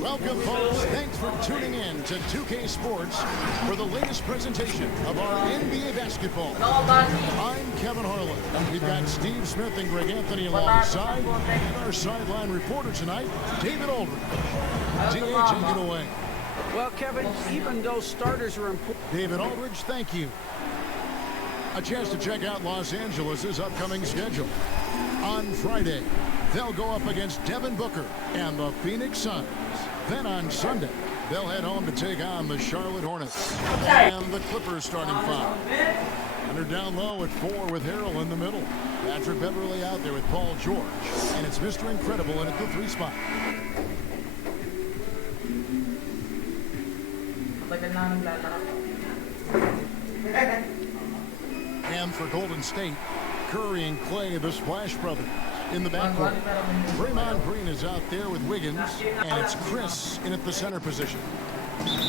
Welcome, folks. Thanks for tuning in to 2K Sports for the latest presentation of our NBA basketball. I'm Kevin Harlan. We've got Steve Smith and Greg Anthony alongside, and our sideline reporter tonight, David Aldridge. DA, take it away. Well, Kevin, even though starters are important. David Aldridge, thank you. A chance to check out Los Angeles' upcoming schedule. On Friday, they'll go up against Devin Booker and the Phoenix Suns. Then on Sunday, they'll head home to take on the Charlotte Hornets. And the Clippers starting five. And they're down low at 4 with Harrell in the middle. Patrick Beverly out there with Paul George. And it's Mr. Incredible in at the 3 spot. And for Golden State, Curry and Clay, the Splash Brothers, in the backcourt. Draymond Green is out there with Wiggins, and it's Chris in at the center position.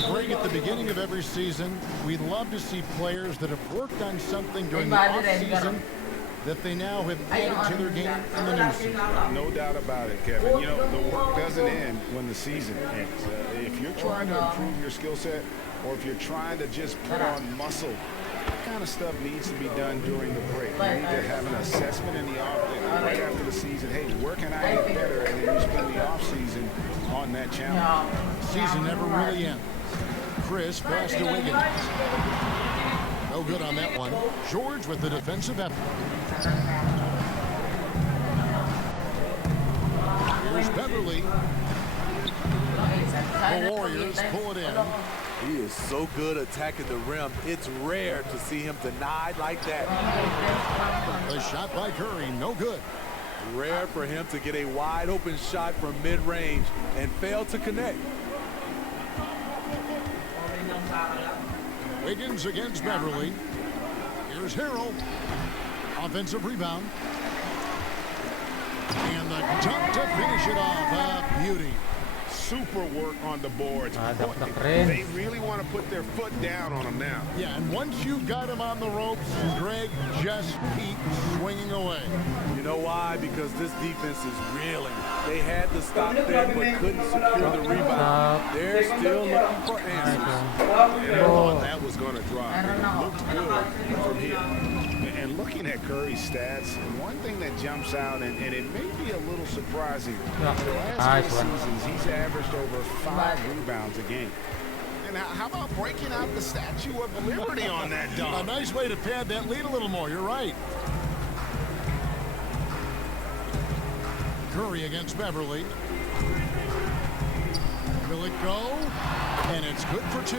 Greg, at the beginning of every season, we love to see players that have worked on something during the offseason that they now have added to their game in the new season. No doubt about it, Kevin. You know, the work doesn't end when the season ends. If you're trying to improve your skill set, or if you're trying to just put on muscle, that kind of stuff needs to be done during the break. You need to have an assessment in the off right after the season. Hey, where can I get better? And then you spend the off season on that challenge. Season never really ends. Chris pass to Wiggins. No good on that one. George with the defensive effort. Here's Beverly. The Warriors pull it in. He is so good attacking the rim. It's rare to see him denied like that. The shot by Curry, no good. Rare for him to get a wide open shot from mid-range and fail to connect. Wiggins against Beverly. Here's Harrell. Offensive rebound. And the dunk to finish it off. A beauty. Super work on the boards. They really want to put their foot down on them now. Yeah, and once you've got him on the ropes, Greg, just keep swinging away. You know why? Because this defense is reeling. They had to stop them, but couldn't secure the rebound. They're still looking for answers. And I thought that was going to drop. It looked good from here. And looking at Curry's stats, one thing that jumps out, and it may be a little surprising, the last 4 seasons, he's averaged over 5 rebounds a game. And how about breaking out the Statue of Liberty on that dunk? A nice way to pad that lead a little more. You're right. Curry against Beverly. Will it go? And it's good for 2.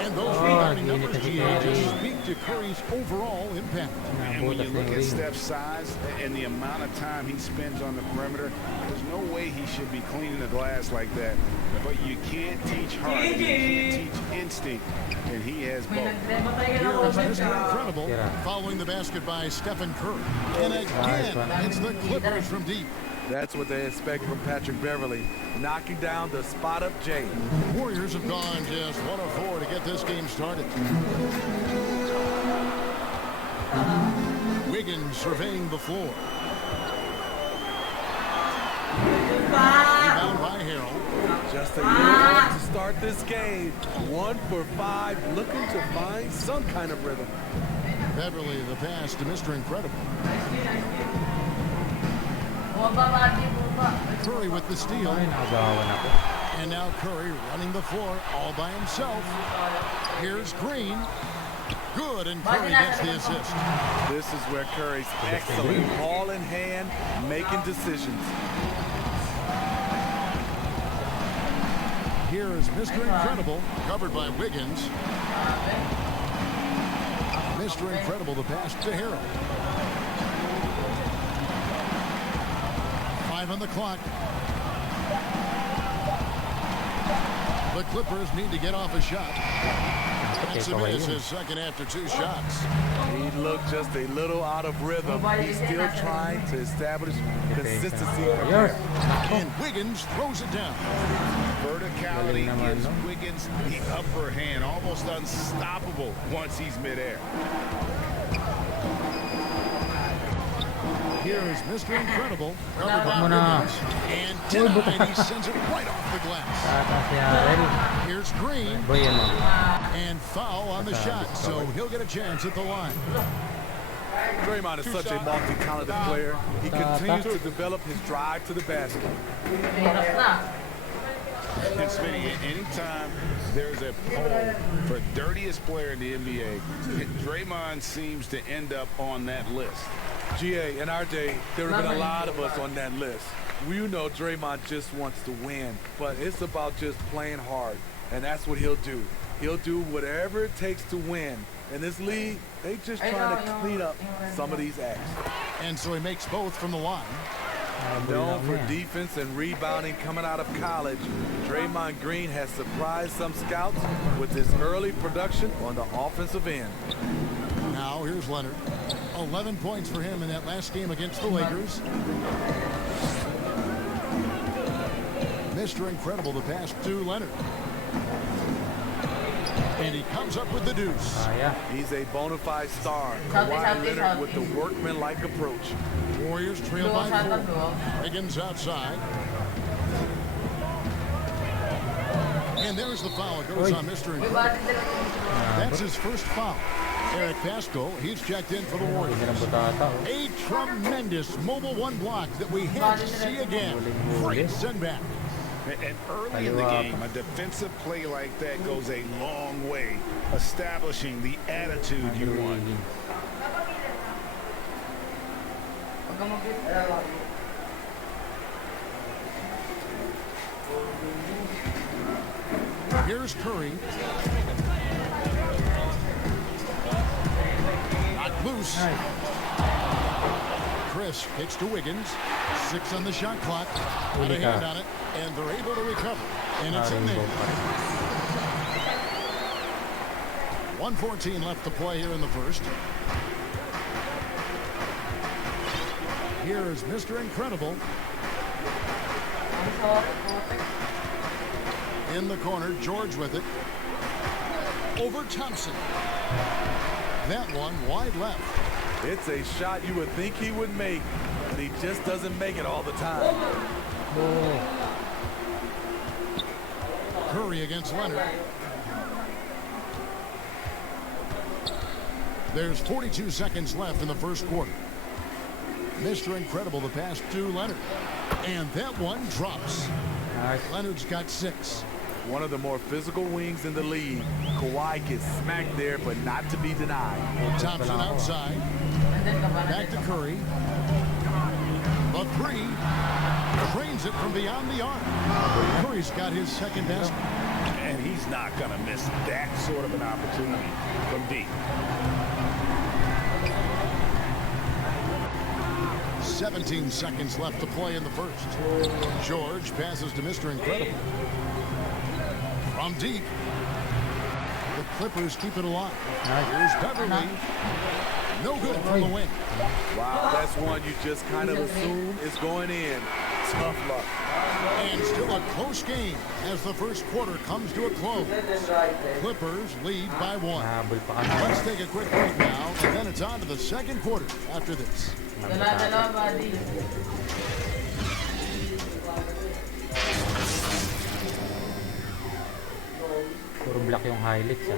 And those rebounding numbers just speak to Curry's overall impact. And when you look at Steph's size and the amount of time he spends on the perimeter, there's no way he should be cleaning the glass like that. But you can't teach heart, you can't teach instinct, and he has both. Here is Mr. Incredible following the basket by Stephen Curry. And again, it's the Clippers from deep. That's what they expect from Patrick Beverly, knocking down the spot-up J. Warriors have gone just 1 of 4 to get this game started. Wiggins surveying the floor. Rebound by Harrell. Just a little to start this game. 1 for 5, looking to find some kind of rhythm. Beverly the pass to Mr. Incredible. Curry with the steal. And now Curry running the floor all by himself. Here's Green. Good, and Curry gets the assist. This is where Curry's excellent, ball in hand, making decisions. Here is Mr. Incredible, covered by Wiggins. Mr. Incredible, the pass to Harrell. 5 on the clock. The Clippers need to get off a shot. That's his second after 2 shots. He looked just a little out of rhythm. He's still trying to establish consistency. And Wiggins throws it down. Verticality gives Wiggins the upper hand, almost unstoppable once he's midair. Here is Mr. Incredible, covered by Wiggins, and denied. He sends it right off the glass. Here's Green, and foul on the shot, so he'll get a chance at the line. Draymond is such a multi-talented player. He continues to develop his drive to the basket. And Smitty, anytime there's a poll for dirtiest player in the NBA, Draymond seems to end up on that list. GA, in our day, there have been a lot of us on that list. We know Draymond just wants to win, but it's about just playing hard, and that's what he'll do. He'll do whatever it takes to win. In this league, they just trying to clean up some of these acts. And so he makes both from the line. Known for defense and rebounding coming out of college, Draymond Green has surprised some scouts with his early production on the offensive end. Now here's Leonard. 11 points for him in that last game against the Lakers. Mr. Incredible, the pass to Leonard. And he comes up with the deuce. He's a bona fide star. Kawhi Leonard with the workman-like approach. Warriors trail by 4. Wiggins outside. And there's the foul. It goes on Mr. Incredible. That's his first foul. Eric Pascal, he's checked in for the Warriors. A tremendous mobile one block that we had to see again. Great send back. And early in the game, a defensive play like that goes a long way, establishing the attitude you want. Here's Curry. Knocked loose. Chris kicks to Wiggins. 6 on the shot clock. Got a hand on it, and they're able to recover. And it's in there. 1:14 left to play here in the first. Here is Mr. Incredible. In the corner, George with it. Over Thompson. That one wide left. It's a shot you would think he would make, but he just doesn't make it all the time. Curry against Leonard. There's 42 seconds left in the first quarter. Mr. Incredible, the pass to Leonard. And that one drops. Leonard's got 6. One of the more physical wings in the league. Kawhi gets smacked there, but not to be denied. Thompson outside. Back to Curry. The 3. Drains it from beyond the arc. Curry's got his second basket. And he's not going to miss that sort of an opportunity from deep. 17 seconds left to play in the first. George passes to Mr. Incredible. From deep. The Clippers keep it alive. Here's Beverly. No good from the wing. Wow, that's one you just kind of assume is going in. Tough luck. And still a close game as the first quarter comes to a close. Clippers lead by 1. Let's take a quick break now, and then it's on to the second quarter after this. Puro black yung highlights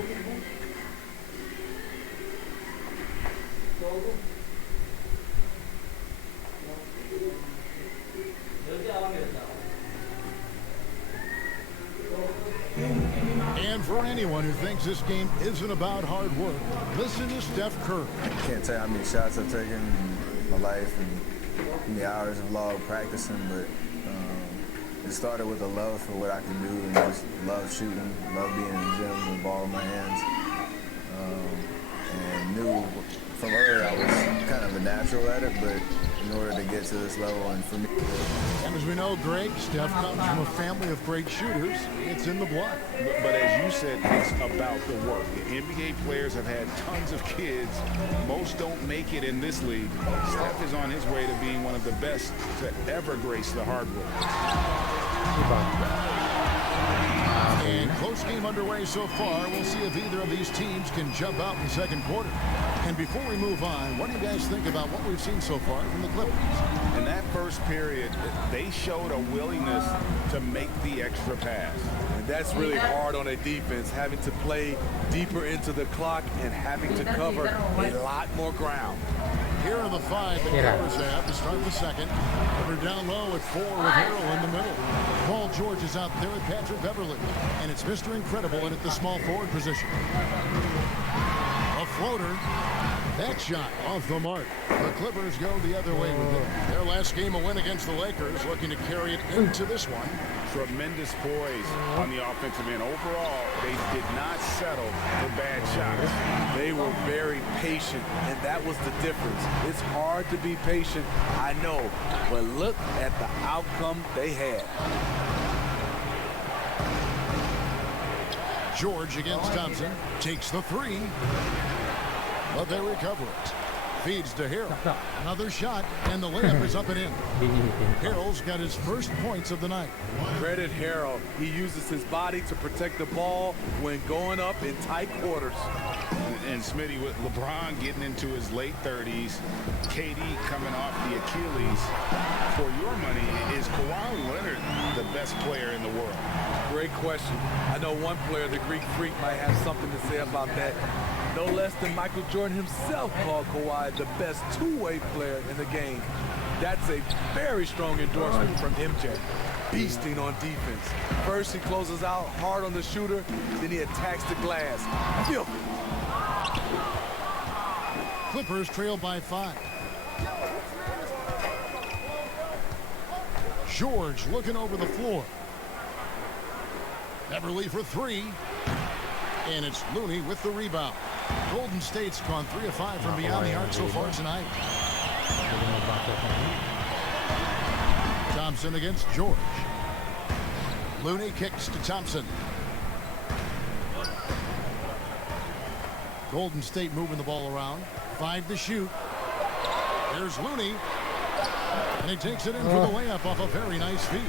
And for anyone who thinks this game isn't about hard work, listen to Steph Curry. I can't tell you how many shots I've taken in my life and how many hours of log practicing, but it started with a love for what I can do and just love shooting, love being in the gym with the ball in my hands. And knew from earlier I was kind of a natural at it, but in order to get to this level and for me. And as we know, Greg, Steph comes from a family of great shooters. It's in the blood. But as you said, it's about the work. The NBA players have had tons of kids. Most don't make it in this league. Steph is on his way to being one of the best to ever grace the hardwood. And close game underway so far. We'll see if either of these teams can jump out in the second quarter. And before we move on, what do you guys think about what we've seen so far from the Clippers? In that first period, they showed a willingness to make the extra pass. And that's really hard on a defense, having to play deeper into the clock and having to cover a lot more ground. Here are the 5 that Clippers have to start the second. They're down low at 4 with Harrell in the middle. Paul George is out there at Patrick Beverly. And it's Mr. Incredible in at the small forward position. A floater. That shot off the mark. The Clippers go the other way with it. Their last game, a win against the Lakers, looking to carry it into this one. Tremendous poise on the offensive end. Overall, they did not settle for bad shots. They were very patient, and that was the difference. It's hard to be patient, I know, but look at the outcome they had. George against Thompson. Takes the 3. But they recover it. Feeds to Harrell. Another shot, and the layup is up and in. Harrell's got his first points of the night. Credit Harrell. He uses his body to protect the ball when going up in tight quarters. And Smitty, with LeBron getting into his late 30s, KD coming off the Achilles, for your money, is Kawhi Leonard the best player in the world? Great question. I know one player, the Greek Freak, might have something to say about that. No less than Michael Jordan himself called Kawhi the best two-way player in the game. That's a very strong endorsement from MJ. Beasting on defense. First, he closes out hard on the shooter, then he attacks the glass. Filthy. Clippers trail by 5. George looking over the floor. Beverly for 3. And it's Looney with the rebound. Golden State's gone 3 of 5 from beyond the arc so far tonight. Thompson against George. Looney kicks to Thompson. Golden State moving the ball around. 5 to shoot. There's Looney. And he takes it in for the layup off a very nice feed.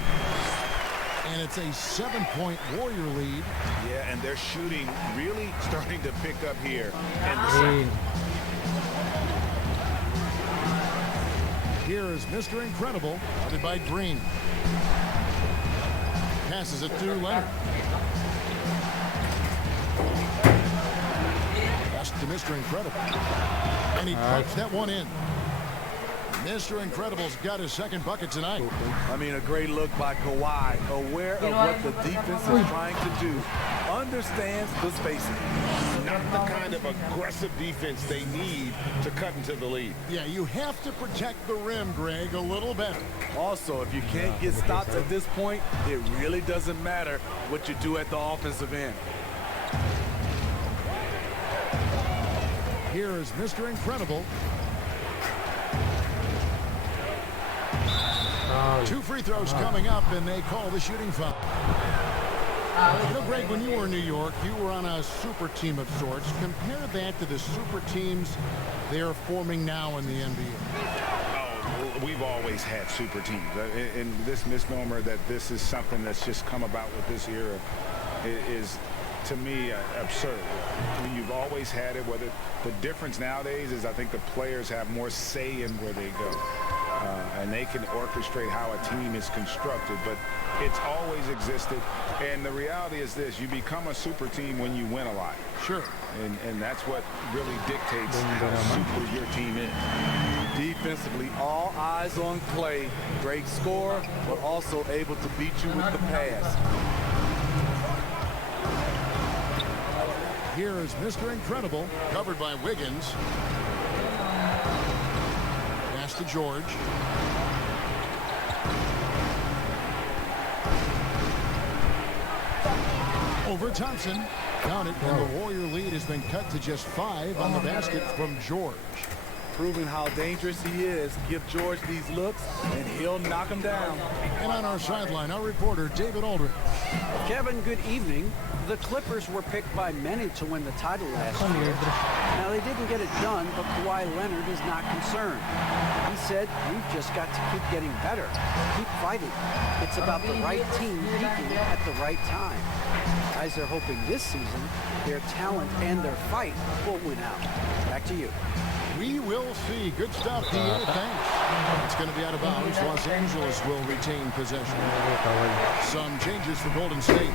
And it's a 7-point Warrior lead. Yeah, and they're shooting really starting to pick up here in the second. Here is Mr. Incredible, headed by Green. Passes it to Leonard. Pass to Mr. Incredible. And he puts that one in. Mr. Incredible's got his second bucket tonight. I mean, a great look by Kawhi, aware of what the defense is trying to do. Understands the spacing. Not the kind of aggressive defense they need to cut into the lead. Yeah, you have to protect the rim, Greg, a little better. Also, if you can't get stops at this point, it really doesn't matter what you do at the offensive end. Here is Mr. Incredible. 2 free throws coming up, and they call the shooting foul. You know, Greg, when you were in New York, you were on a super team of sorts. Compare that to the super teams they're forming now in the NBA. Oh, we've always had super teams. And this misnomer that this is something that's just come about with this era is, to me, absurd. I mean, you've always had it. Whether the difference nowadays is I think the players have more say in where they go. And they can orchestrate how a team is constructed, but it's always existed. And the reality is this: you become a super team when you win a lot. Sure. And that's what really dictates how super your team is. Defensively, all eyes on Clay. Great scorer, but also able to beat you with the pass. Here is Mr. Incredible, covered by Wiggins. Pass to George. Over Thompson. Count it, and the Warrior lead has been cut to just 5 on the basket from George. Proving how dangerous he is. Give George these looks, and he'll knock him down. And on our sideline, our reporter, David Aldridge. Kevin, good evening. The Clippers were picked by many to win the title last year. Now, they didn't get it done, but Kawhi Leonard is not concerned. He said, we've just got to keep getting better, keep fighting. It's about the right team peaking at the right time. Guys are hoping this season their talent and their fight will win out. back to you. We will see. Good stuff, DA. Thanks. It's going to be out of bounds. Los Angeles will retain possession. Some changes for Golden State.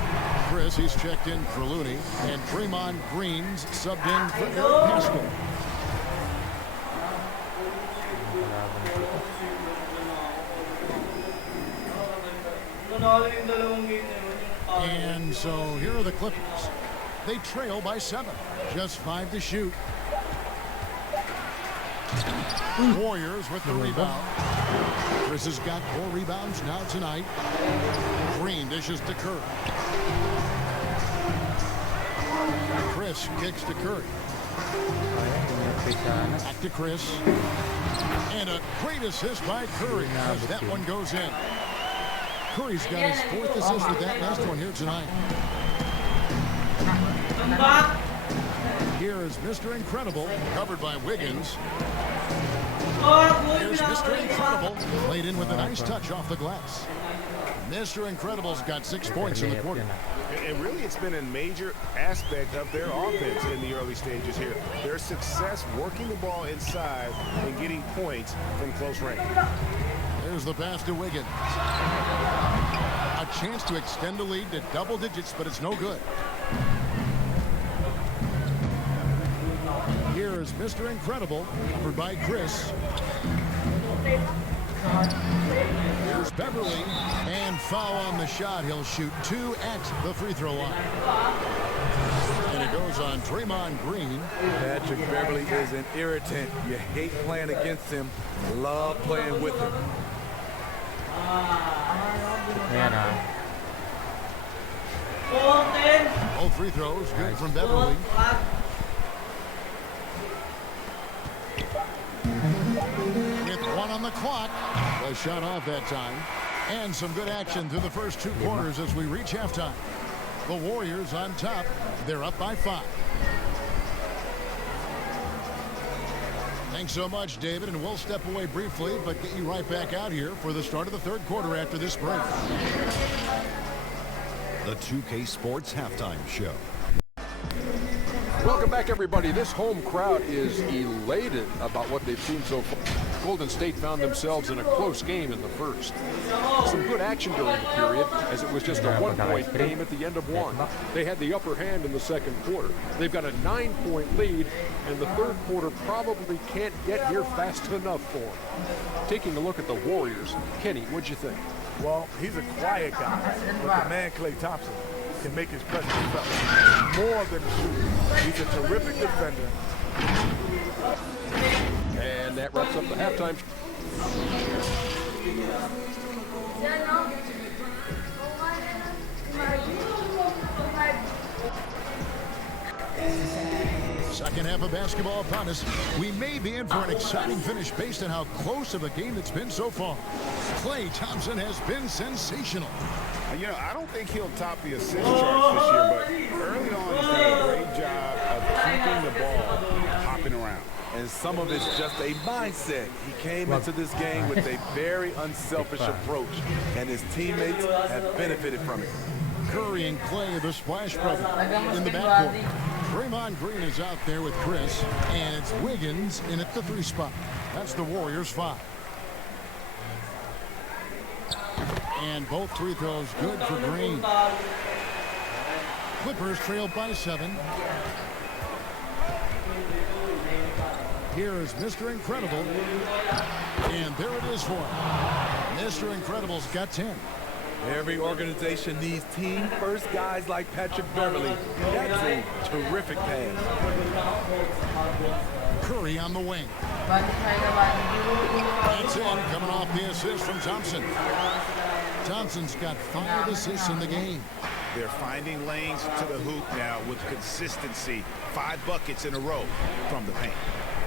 Chris, he's checked in for Looney. And Draymond Green's subbed in for Eric Pascal. And so here are the Clippers. They trail by 7. Just 5 to shoot. Warriors with the rebound. Chris has got 4 rebounds now tonight. Green dishes to Curry. Chris kicks to Curry. Back to Chris. And a great assist by Curry as that one goes in. Curry's got his 4th assist with that last one here tonight. Here is Mr. Incredible, covered by Wiggins. Here's Mr. Incredible, laid in with a nice touch off the glass. Mr. Incredible's got 6 points in the quarter. And really, it's been a major aspect of their offense in the early stages here. Their success working the ball inside and getting points from close range. There's the pass to Wiggins. A chance to extend the lead to double digits, but it's no good. Here is Mr. Incredible, covered by Chris. Here's Beverly, and foul on the shot. He'll shoot 2 at the free throw line. And it goes on Draymond Green. Patrick Beverly is an irritant. You hate playing against him, love playing with him. Both free throws good from Beverly. With 1 on the clock. A shot off that time. And some good action through the first 2 quarters as we reach halftime. The Warriors on top. They're up by 5. Thanks so much, David, and we'll step away briefly, but get you right back out here for the start of the 3rd quarter after this break. The 2K Sports Halftime Show. Welcome back, everybody. This home crowd is elated about what they've seen so far. Golden State found themselves in a close game in the first. Some good action during the period, as it was just a 1-point game at the end of 1. They had the upper hand in the 2nd quarter. They've got a 9-point lead, and the 3rd quarter probably can't get here fast enough for them. Taking a look at the Warriors, Kenny, what'd you think? Well, he's a quiet guy, but the man Klay Thompson can make his presence felt more than a shooter. He's a terrific defender. And that wraps up the halftime. Second half of basketball upon us. We may be in for an exciting finish based on how close of a game it's been so far. Klay Thompson has been sensational. You know, I don't think he'll top the assist charts this year, but early on he's done a great job of keeping the ball hopping around. And some of it's just a mindset. He came into this game with a very unselfish approach, and his teammates have benefited from it. Curry and Klay, the Splash Brothers, in the backcourt. Draymond Green is out there with Chris, and it's Wiggins in at the 3 spot. That's the Warriors 5. And both free throws good for Green. Clippers trailed by 7. Here is Mr. Incredible. And there it is for him. Mr. Incredible's got 10. Every organization needs team-first guys like Patrick Beverly. That's a terrific pass. Curry on the wing. That's it, coming off the assist from Thompson. Thompson's got 5 assists in the game. They're finding lanes to the hoop now with consistency. 5 buckets in a row from the paint.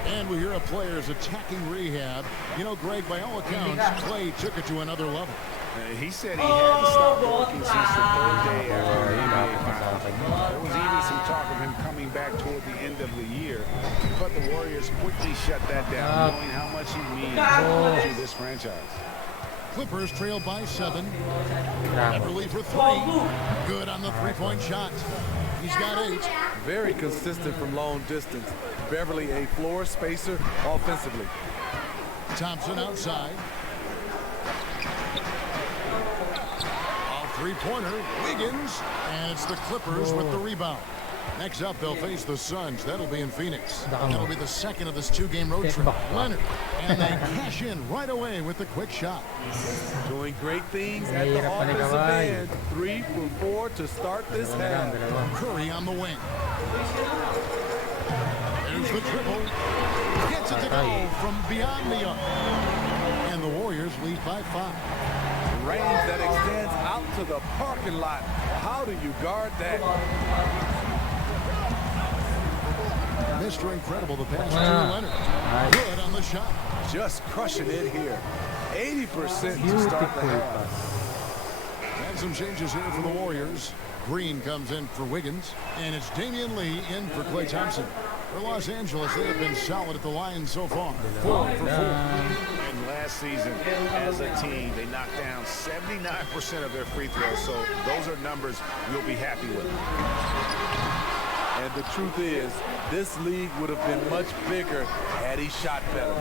And we hear of players attacking rehab. You know, Greg, by all accounts, Klay took it to another level. He said he hadn't stopped working since the 3rd day after the NBA Finals. There was even some talk of him coming back toward the end of the year, but the Warriors quickly shut that down, knowing how much he means to this franchise. Clippers trail by 7. Beverly for 3. Good on the 3-point shot. He's got 8. Very consistent from long distance. Beverly a floor spacer offensively. Thompson outside. A three-pointer, Wiggins, and it's the Clippers with the rebound. Next up, they'll face the Suns. That'll be in Phoenix. That'll be the second of this two-game road trip. Leonard, and they cash in right away with the quick shot. Doing great things at the offensive end. 3 for 4 to start this half. Curry on the wing. There's the dribble. Gets it to go from beyond the arc. And the Warriors lead by 5. Range that extends out to the parking lot. How do you guard that? Mr. Incredible, the pass to Leonard. Good on the shot. Just crushing it here. 80% to start the half. And some changes here for the Warriors. Green comes in for Wiggins, and it's Damian Lee in for Klay Thompson. For Los Angeles, they have been solid at the line so far. 4 for 4. And last season, as a team, they knocked down 79% of their free throws, so those are numbers you'll be happy with. And the truth is, this league would have been much bigger had he shot better.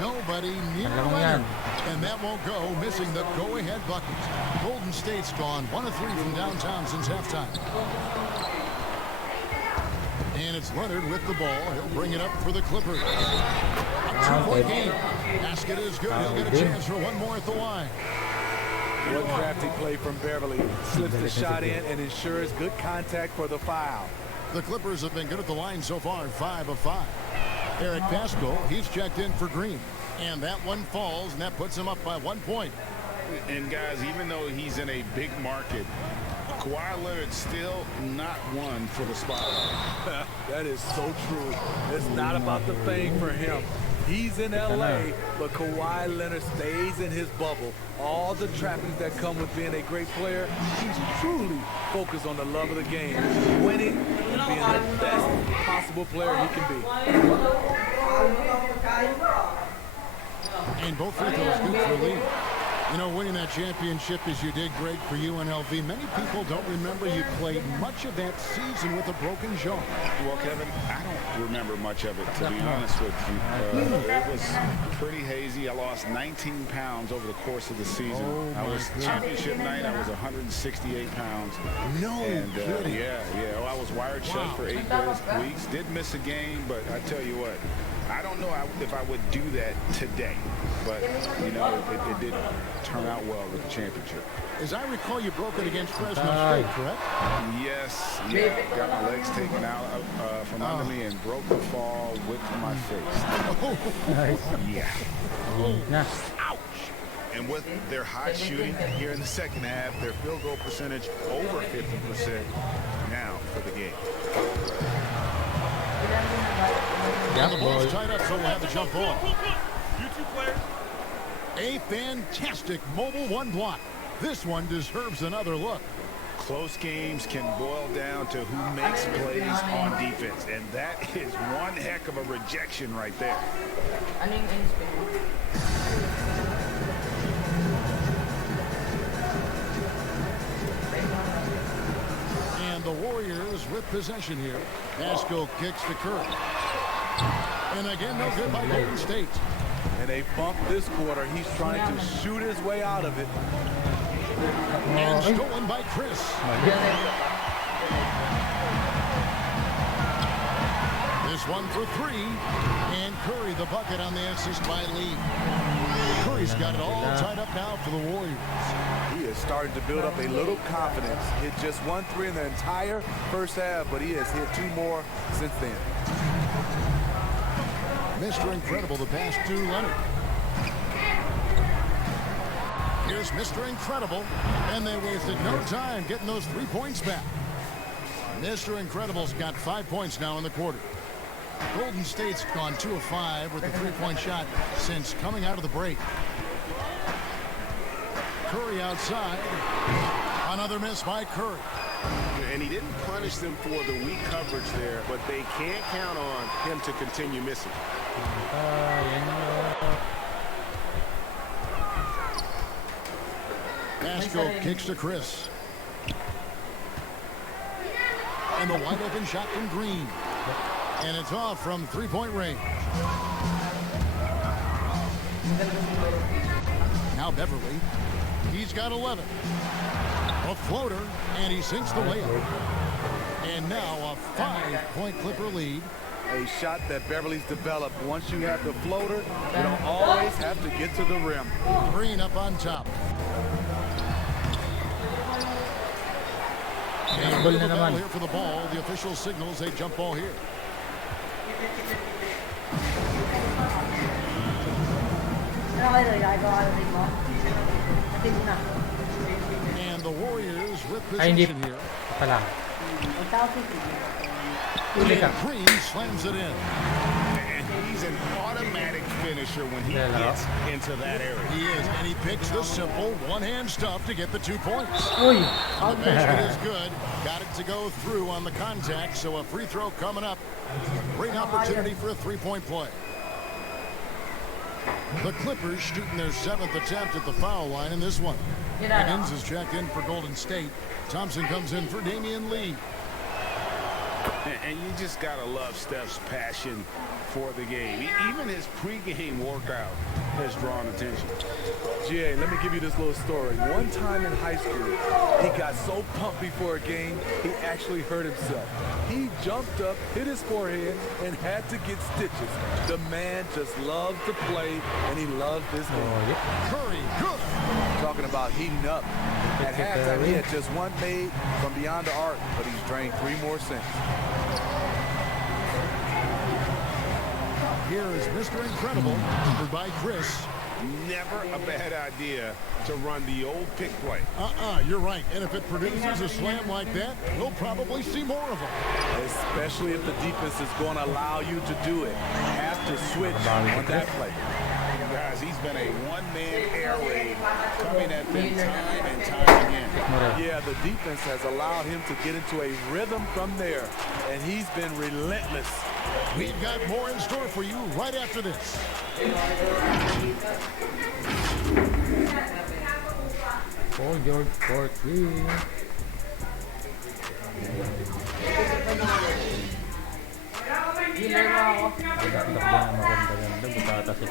Nobody near Leonard. And that won't go, missing the go-ahead bucket. Golden State's gone 1 of 3 from downtown since halftime. And it's Leonard with the ball. He'll bring it up for the Clippers. A 2-point game. Basket is good. He'll get a chance for one more at the line. One crafty play from Beverly. Slips the shot in and ensures good contact for the foul. The Clippers have been good at the line so far, 5 of 5. Eric Pascal, he's checked in for Green. And that one falls, and that puts him up by 1 point. And guys, even though he's in a big market, Kawhi Leonard's still not one for the spotlight. That is so true. It's not about the fame for him. He's in L.A., but Kawhi Leonard stays in his bubble. All the trappings that come with being a great player, he's truly focused on the love of the game, winning and being the best possible player he can be. And both free throws good for Lee. You know, winning that championship as you did, great for UNLV. Many people don't remember you played much of that season with a broken jaw. Well, Kevin, I don't remember much of it, to be honest with you. It was pretty hazy. I lost 19 pounds over the course of the season. I was championship night. I was 168 pounds. No kidding. Yeah. Well, I was wired shut for 8 weeks. Did miss a game, but I tell you what, I don't know if I would do that today. But, you know, it did turn out well with the championship. As I recall, you broke it against Fresno State, correct? Yes. Yeah. Got my legs taken out from under me and broke the fall with my face. Yeah. Ouch. And with their hot shooting here in the second half, their field goal percentage over 50% now for the game. And the ball's tied up, so we'll have the jump ball. A fantastic mobile one block. This one deserves another look. Close games can boil down to who makes plays on defense, and that is one heck of a rejection right there. And the Warriors with possession here. Pascal kicks to Curry. And again, no good by Golden State. And they bumped this quarter. He's trying to shoot his way out of it. And stolen by Chris. This one for 3. And Curry the bucket on the assist by Lee. Curry's got it all tied up now for the Warriors. He is starting to build up a little confidence. Hit just 1 3 in the entire first half, but he has hit 2 more since then. Mr. Incredible, the pass to Leonard. Here's Mr. Incredible, and they wasted no time getting those 3 points back. Mr. Incredible's got 5 points now in the quarter. Golden State's gone 2 of 5 with the 3-point shot since coming out of the break. Curry outside. Another miss by Curry. And he didn't punish them for the weak coverage there, but they can't count on him to continue missing. Pascal kicks to Chris. And the wide open shot from Green. And it's off from three-point range. Now Beverly. He's got 11. A floater, and he sinks the layup. And now a 5-point Clipper lead. A shot that Beverly's developed. Once you have the floater, you don't always have to get to the rim. Green up on top. And with the battle here for the ball, the official signals a jump ball here. And the Warriors with possession here. Pala. And Green slams it in. And he's an automatic finisher when he gets into that area. He is, and he picks the simple one-hand stuff to get the 2 points. Uy. The measurement is good. Got it to go through on the contact, so a free throw coming up. Great opportunity for a three-point play. The Clippers shooting their 7th attempt at the foul line in this one. Higgins is checked in for Golden State. Thompson comes in for Damian Lee. And you just got to love Steph's passion for the game. Even his pregame workout has drawn attention. GA, let me give you this little story. One time in high school, he got so pumped before a game, he actually hurt himself. He jumped up, hit his forehead, and had to get stitches. The man just loves to play, and he loves this game. Curry, good. Talking about heating up. At halftime, he had just one made from beyond the arc, but he's drained 3 more since. Here is Mr. Incredible, numbered by Chris. Never a bad idea to run the old pick play. You're right. And if it produces a slam like that, we'll probably see more of them. Especially if the defense is going to allow you to do it. Have to switch on that play. Guys, he's been a one-man air raid coming at them time and time again. Yeah, the defense has allowed him to get into a rhythm from there, and he's been relentless. We've got more in store for you right after this. Paul George 14. Maganda maganda butata si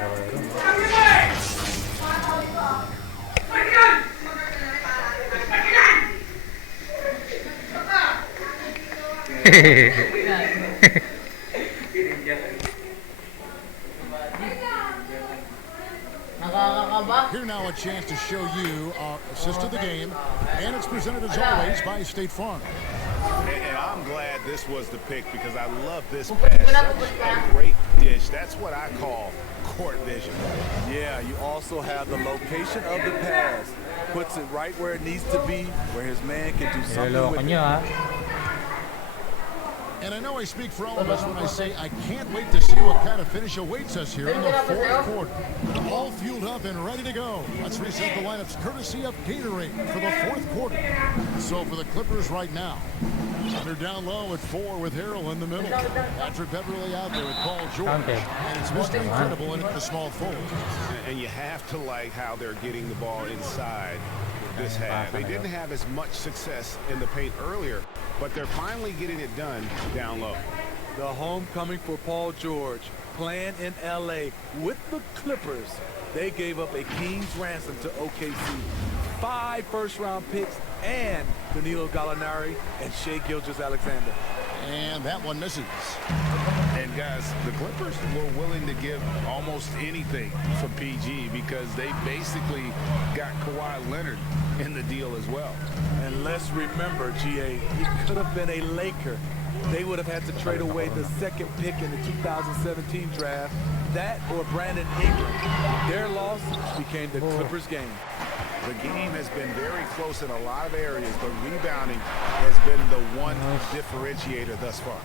Here now a chance to show you our assist of the game, and it's presented as always by State Farm. And I'm glad this was the pick because I love this pass. Such a great dish. That's what I call court vision. Yeah, you also have the location of the pass. Puts it right where it needs to be, where his man can do something with it. And I know I speak for all of us when I say I can't wait to see what kind of finish awaits us here in the fourth quarter. All fueled up and ready to go. Let's reset the lineups courtesy of Gatorade for the fourth quarter. So for the Clippers right now, they're down low at 4 with Harrell in the middle. Patrick Beverly out there with Paul George. And it's Mr. Incredible in the small forward. And you have to like how they're getting the ball inside this half. They didn't have as much success in the paint earlier, but they're finally getting it done down low. The homecoming for Paul George, playing in LA with the Clippers. They gave up a king's ransom to OKC. 5 first-round picks and Danilo Gallinari and Shai Gilgeous-Alexander. And that one misses. And guys, the Clippers were willing to give almost anything for PG because they basically got Kawhi Leonard in the deal as well. And let's remember, GA, he could have been a Laker. They would have had to trade away the 2nd pick in the 2017 draft. That or Brandon Ingram. Their loss became the Clippers' game. The game has been very close in a lot of areas, but rebounding has been the one differentiator thus far.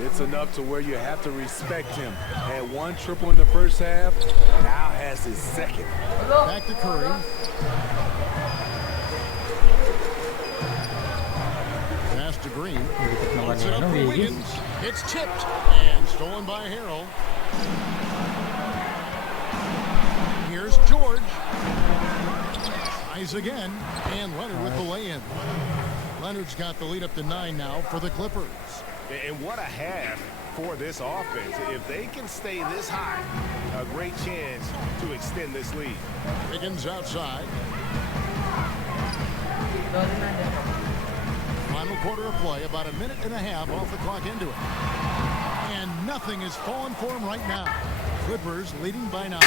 It's enough to where you have to respect him. Had 1 triple in the first half, now has his 2nd. Back to Curry. Pass to Green. Puts it up for Wiggins. It's tipped and stolen by Harrell. Here's George. Tries again, and Leonard with the lay-in. Leonard's got the lead up to 9 now for the Clippers. And what a half for this offense. If they can stay this high, a great chance to extend this lead. Wiggins outside. Final quarter of play, about a minute and a half off the clock into it. And nothing is falling for him right now. Clippers leading by 9.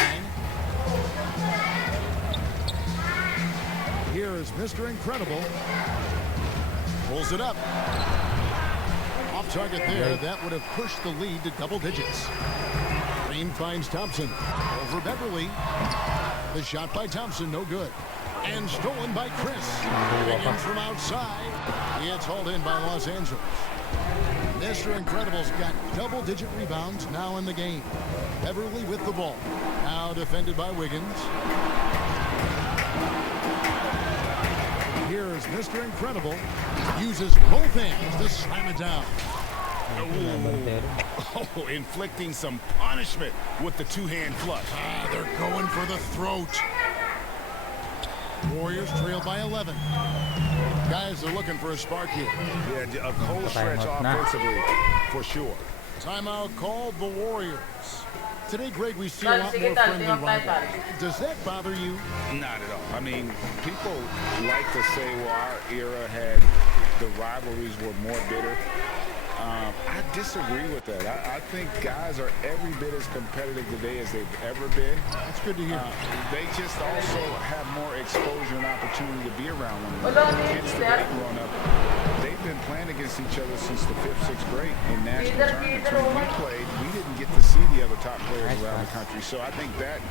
Here is Mr. Incredible. Pulls it up. Off target there. That would have pushed the lead to double digits. Green finds Thompson. Over Beverly. The shot by Thompson, no good. And stolen by Chris. Wiggins from outside. It's hauled in by Los Angeles. Mr. Incredible's got double-digit rebounds now in the game. Beverly with the ball. Now defended by Wiggins. Here's Mr. Incredible. Uses both hands to slam it down. Oh, inflicting some punishment with the two-hand flush. They're going for the throat. Warriors trail by 11. Guys are looking for a spark here. Yeah, a cold stretch offensively, for sure. Timeout called the Warriors. Today, Greg, we see a lot more friendly rivalry. Does that bother you? Not at all. I mean, people like to say, well, our era had the rivalries were more bitter. I disagree with that. I think guys are every bit as competitive today as they've ever been. That's good to hear. They just also have more exposure and opportunity to be around one another. Kids today growing up, they've been playing against each other since the 5th, 6th grade in national tournaments. When we played, we didn't get to see the other top players around the country. So I think that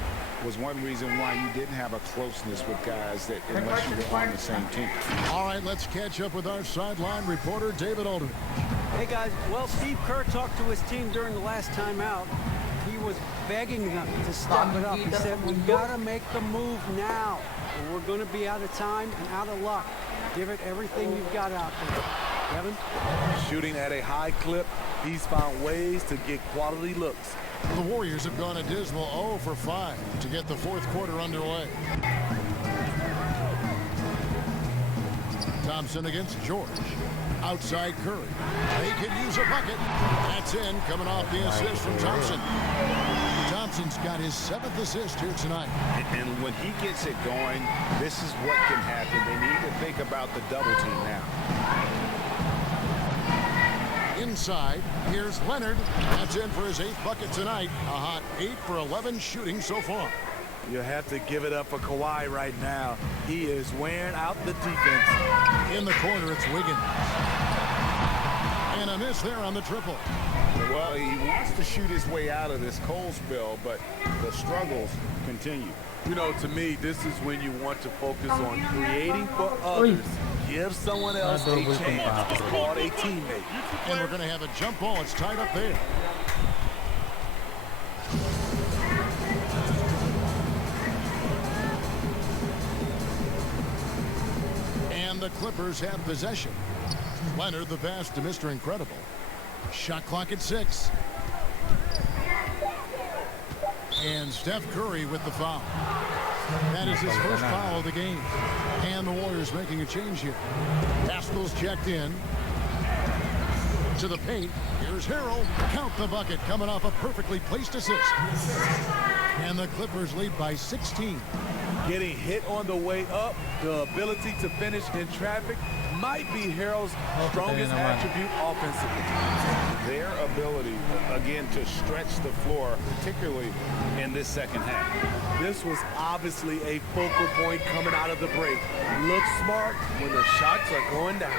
was one reason why you didn't have a closeness with guys that unless you were on the same team. All right, let's catch up with our sideline reporter, David Aldridge. Hey, guys. Well, Steve Kerr talked to his team during the last timeout. He was begging them to step it up. He said, we got to make the move now. Or we're going to be out of time and out of luck. Give it everything you've got out there. Kevin? Shooting at a high clip, he's found ways to get quality looks. The Warriors have gone a dismal 0 for 5 to get the 4th quarter underway. Thompson against George. Outside Curry. They can use a bucket. That's in, coming off the assist from Thompson. Thompson's got his 7th assist here tonight. And when he gets it going, this is what can happen. They need to think about the double team now. Inside, here's Leonard. That's in for his 8th bucket tonight. A hot 8 for 11 shooting so far. You have to give it up for Kawhi right now. He is wearing out the defense. In the corner, it's Wiggins. And a miss there on the triple. Well, he wants to shoot his way out of this cold spell, but the struggles continue. You know, to me, this is when you want to focus on creating for others. Give someone else a chance. It's called a teammate. And we're going to have a jump ball. It's tied up there. And the Clippers have possession. Leonard the pass to Mr. Incredible. Shot clock at 6. And Steph Curry with the foul. That is his first foul of the game. And the Warriors making a change here. Haskell's checked in. To the paint. Here's Harrell. Count the bucket coming off a perfectly placed assist. And the Clippers lead by 16. Getting hit on the way up, the ability to finish in traffic might be Harrell's strongest attribute offensively. Their ability, again, to stretch the floor, particularly in this second half. This was obviously a focal point coming out of the break. Look smart when the shots are going down.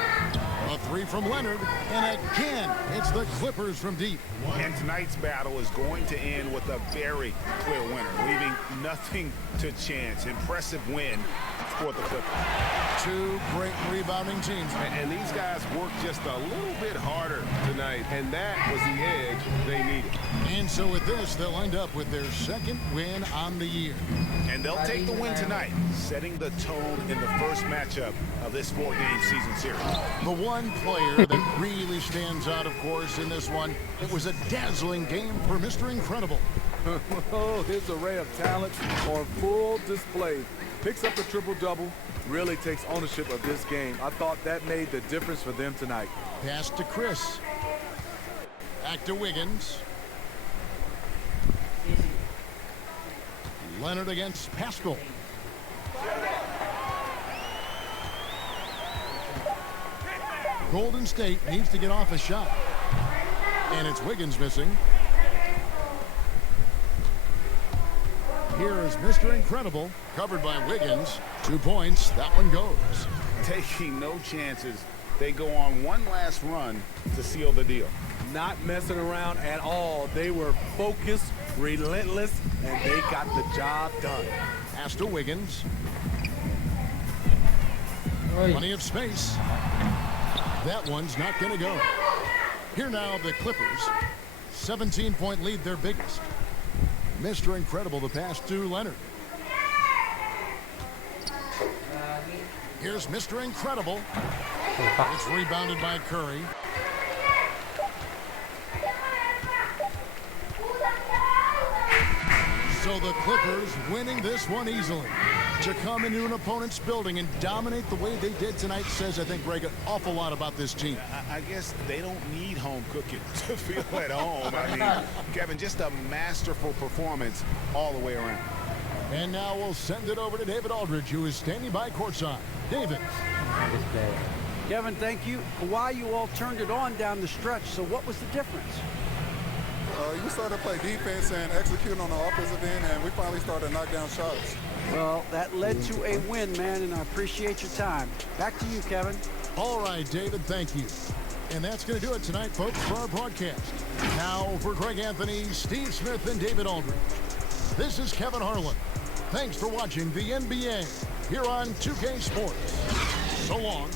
A 3 from Leonard, and again, it's the Clippers from deep. And tonight's battle is going to end with a very clear winner, leaving nothing to chance. Impressive win for the Clippers. 2 great rebounding teams. And these guys worked just a little bit harder tonight, and that was the edge they needed. And so with this, they'll end up with their 2nd win on the year. And they'll take the win tonight, setting the tone in the first matchup of this 4-game season series. The one player that really stands out, of course, in this one, it was a dazzling game for Mr. Incredible. Oh, his array of talent on full display. Picks up the triple-double, really takes ownership of this game. I thought that made the difference for them tonight. Pass to Chris. Back to Wiggins. Leonard against Pascal. Golden State needs to get off a shot. And it's Wiggins missing. Here is Mr. Incredible, covered by Wiggins. 2 points, that one goes. Taking no chances. They go on one last run to seal the deal. Not messing around at all. They were focused, relentless, and they got the job done. Pass to Wiggins. Oi. Plenty of space. That one's not going to go. Here now, the Clippers. 17-point lead, their biggest. Mr. Incredible, the pass to Leonard. Here's Mr. Incredible. It's rebounded by Curry. So the Clippers winning this one easily. To come into an opponent's building and dominate the way they did tonight says, I think, Greg, an awful lot about this team. I guess they don't need home cooking to feel at home. I mean, Kevin, just a masterful performance all the way around. And now we'll send it over to David Aldridge, who is standing by courtside. David. This play. Kevin, thank you. Kawhi, you all turned it on down the stretch, so what was the difference? You started to play defense and execute on the offensive end, and we finally started to knock down shots. Well, that led to a win, man, and I appreciate your time. Back to you, Kevin. All right, David, thank you. And that's going to do it tonight, folks, for our broadcast. Now for Greg Anthony, Steve Smith, and David Aldridge. This is Kevin Harlan. Thanks for watching the NBA here on 2K Sports. So long.